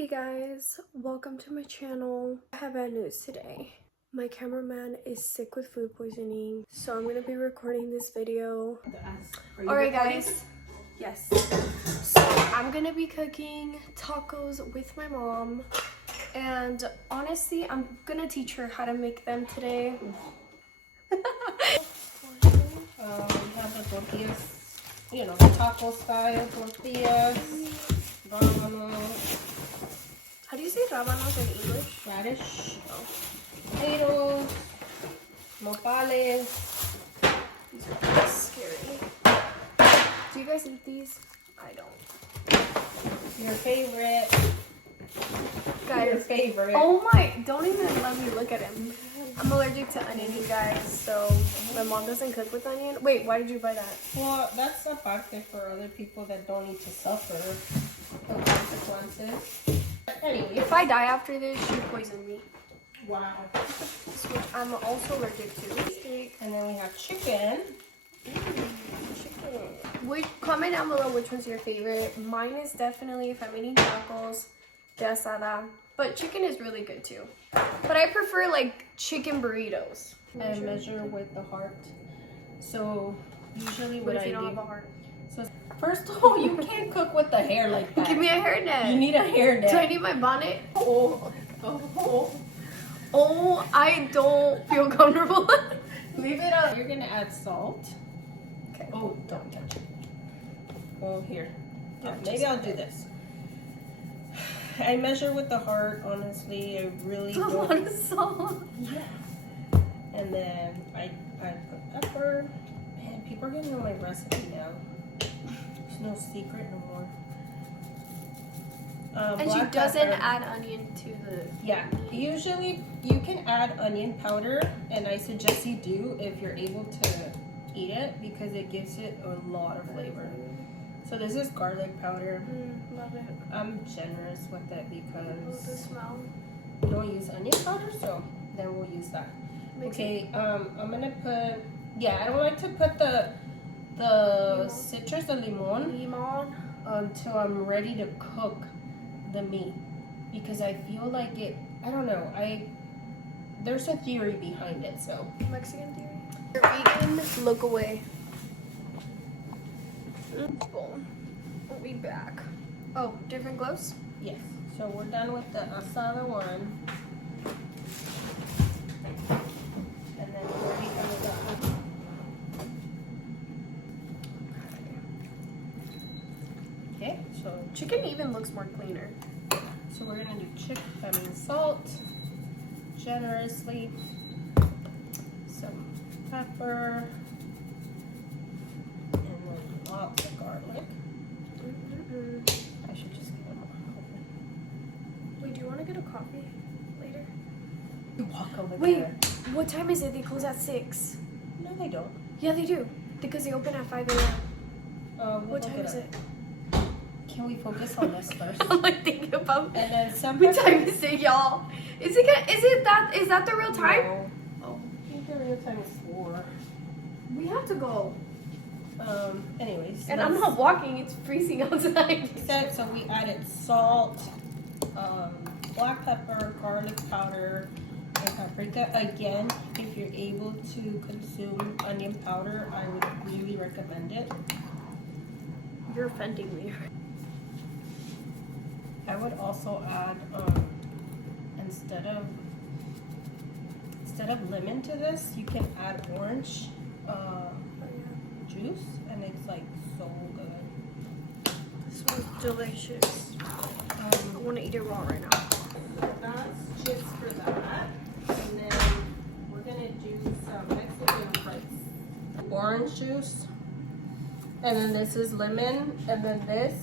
Hey guys, welcome to my channel. I have bad news today. My cameraman is sick with food poisoning, so I'm gonna be recording this video. Alright guys, yes. So I'm gonna be cooking tacos with my mom, and honestly, I'm gonna teach her how to make them today. We have the tortillas, you know, the taco style tortillas, rabanos. How do you say rabanos in English? Radish, potatoes, nopales. These are pretty scary. Do you guys eat these? I don't. Your favorite. Guys, Your favorite. Oh my, don't even let me look at him. I'm allergic to onion, you guys, so my mom doesn't cook with onion. Wait, why did you buy that? Well, that's a parte for other people that don't need to suffer the consequences. Anyway. If I die after this, you poison me. Wow. Which I'm also allergic to. Steak. And then we have chicken. Comment down below which one's your favorite. Mine is definitely, if I'm eating tacos, de asada. But chicken is really good too. But I prefer like chicken burritos. I measure with the heart. So usually What what if you I don't do. have a heart? So first of all, you can't cook with the hair like that. Give me a hairnet. You need a hairnet. Do I need my bonnet? Oh. Oh, I don't feel comfortable. Leave it up. You're gonna add salt. Okay. Oh, don't touch it. Oh, here. Yeah, Maybe I'll do this. I measure with the heart, honestly. I really A don't. lot of salt. Yeah. And then I put pepper. Man, people are gonna know my recipe now. There's no secret no more. And she Black doesn't pepper. add onion to the... Yeah, usually you can add onion powder, and I suggest you do if you're able to eat it because it gives it a lot of flavor. So this is garlic powder. Love it. I'm generous with it Love the because smell. we don't use onion powder, so then we'll use that. Makes Okay, I'm gonna put, I don't like to put the Limon. citrus, the limon, Limon. until I'm ready to cook the meat because I feel like it, I don't know, there's a theory behind it, so. Mexican theory. You're vegan, look away. Boom. We'll be back. Oh, different gloves? Yes, so we're done with the asada one. And then we're ready for the done. Okay, so Chicken even looks more cleaner. So we're gonna do salt, generously, some pepper, and then lots of garlic. I should just get them all open. Wait, do you want to get a coffee later? You walk over Wait, there. what time is it? They close at 6. No, they don't. Yeah, they do. Because they open at 5 a.m. We'll What look time is up. it? Can we focus on this first? I'm like thinking about And then some what time peppers. is it, y'all? Is that the real time? No. Oh, I think the real time is 4. we have to go. Anyways. And I'm not walking, it's freezing outside. So we added salt, black pepper, garlic powder, and paprika. Again, if you're able to consume onion powder, I would really recommend it. You're offending me. I would also add, instead of lemon to this, you can add orange juice, and it's like so good. This smells delicious. I want to eat it raw right now. That's just for that. And then we're gonna do some Mexican rice. Orange juice. And then this is lemon. And then this,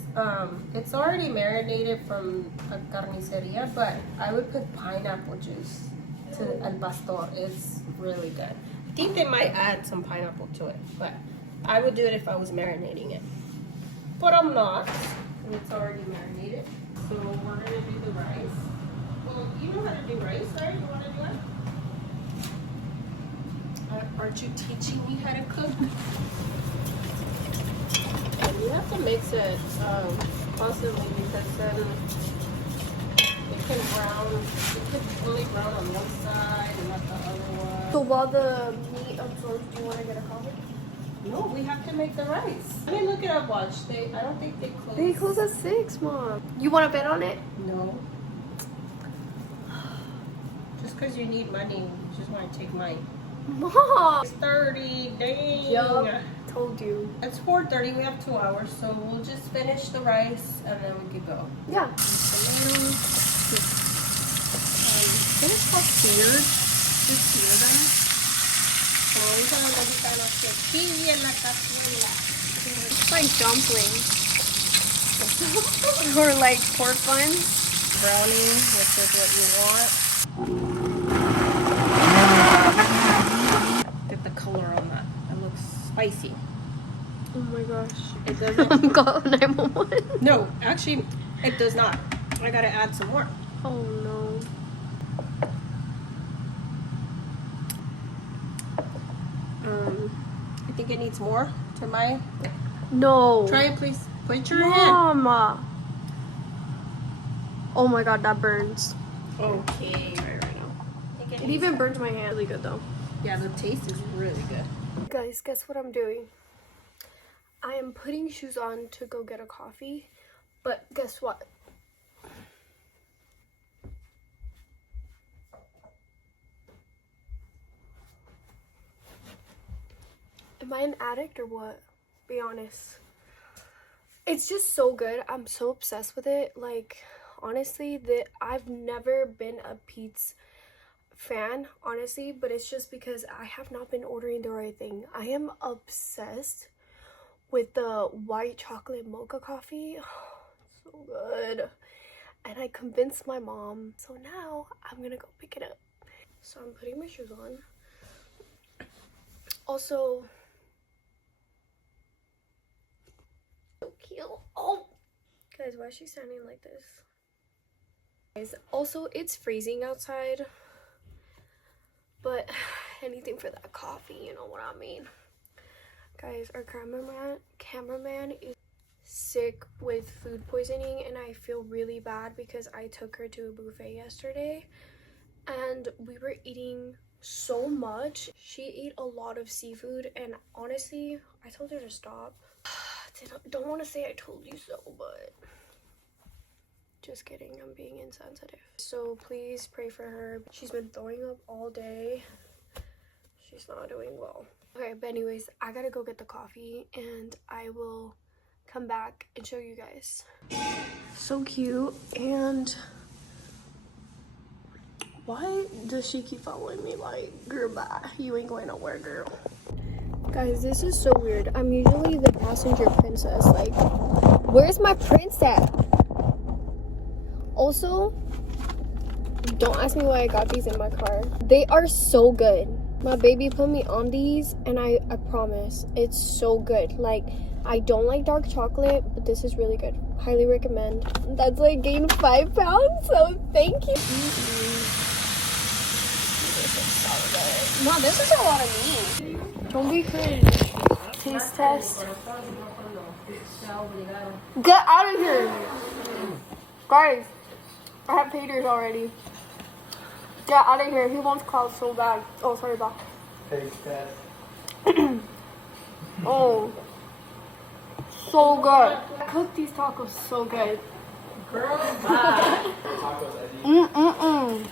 it's already marinated from a carniceria, but I would put pineapple juice to al pastor. It's really good. I think they might add some pineapple to it, but I would do it if I was marinating it. But I'm not, and it's already marinated. So we're gonna do the rice. Well, you know how to do rice, right? You wanna do it? Aren't you teaching me how to cook? And you have to mix it constantly because then can brown. It could only brown on one side and not the other one. So while the meat absorbs, do you want to get a coffee? No, we have to make the rice. Let me look at our watch. I don't think they close. They close at 6, Mom. You want to bet on it? No. Just because you need money, you just want to take mine. Mom! It's 30, dang. Yup, told you. It's 4:30, we have 2 hours, so we'll just finish the rice and then we can go. Yeah. Can you stop weird? Just hear them? Ahorita la mexicana se chille en la cazuela. It's like dumplings. Or like pork buns. Brownie, which is what you want. Get the color on that. It looks spicy. Oh my gosh. It doesn't. I'm calling 911. No, actually, it does not. I gotta add some more. Oh no. I think it needs more to my. No. Try it, please. Put your hand. Mama. Oh my god, that burns. Okay, right now. It even burns my hand. Really good though. Yeah, the taste is really good. Guys, guess what I'm doing? I am putting shoes on to go get a coffee, but guess what? Am I an addict or what? Be honest. It's just so good. I'm so obsessed with it. Like, honestly, I've never been a Pete's fan, honestly, but it's just because I have not been ordering the right thing. I am obsessed with the white chocolate mocha coffee. Oh, it's so good. And I convinced my mom, so now I'm gonna go pick it up. So I'm putting my shoes on. Also, so cute. Oh, guys, why is she standing like this? Guys, also, it's freezing outside, but anything for that coffee, you know what I mean. Guys, our cameraman is sick with food poisoning, and I feel really bad because I took her to a buffet yesterday and we were eating so much. She ate a lot of seafood, and honestly, I told her to stop. Don't want to say I told you so, but just kidding, I'm being insensitive. So please pray for her. She's been throwing up all day. She's not doing well. Okay, but anyways, I gotta go get the coffee and I will come back and show you guys. So cute. And why does she keep following me? Like, girl, bye, you ain't going nowhere, girl. Guys, this is so weird. I'm usually the passenger princess. Like, where's my prince at? Also, don't ask me why I got these in my car. They are so good. My baby put me on these, and I promise it's so good. Like, I don't like dark chocolate, but this is really good. Highly recommend. That's like gained 5 pounds, so thank you. This is so good. Mom, this is a lot of meat. Don't be cringe. Taste test. Get out of here. Guys, I have taters already. Get out of here. He wants clouds so bad. Oh, sorry about. Taste test. Oh, so good. I cooked these tacos so good. Girl, bye. Tacos, Ezie.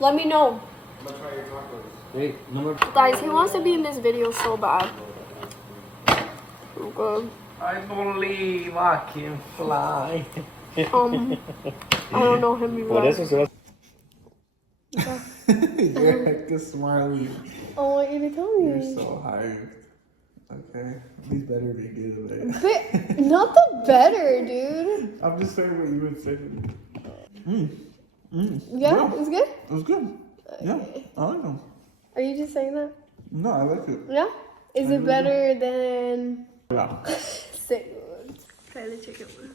Let me know. I'm gonna try your tacos. Wait, number. Guys, he wants to be in this video so bad. So good. I believe I can fly. I don't know him either. Por eso se va. You're like a smiley. Oh, what you tell me? You're so hyped. Okay, these better be good, man. But not the better, dude. I'm just saying what you would say. Yeah, it's good. It was good. Yeah, I like them. Are you just saying that? No, I like it. Yeah. Is it better than? Yeah. Sick. Try the chicken one.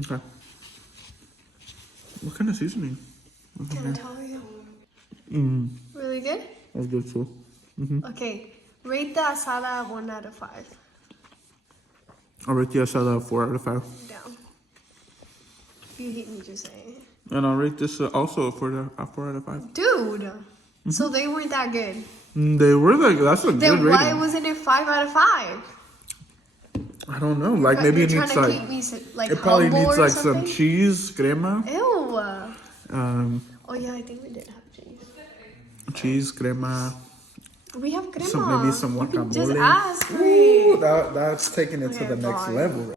Okay. What kind of seasoning? Can't tell you. Really good? That's good too. Okay, rate the asada 1 out of 5. I'll rate the asada 4 out of 5. Down. You hate me just saying. And I'll rate this also a 4 out of 5. Dude, so they weren't that good. They were like, that's a good rating. Then why wasn't it 5 out of 5? I don't know. Like maybe it needs like it probably needs like some cheese, crema. Ew. Oh yeah, I think we did have cheese. Cheese, crema. We have crema. Maybe some guacamole. Just ask. Ooh, that's taking it to the next level.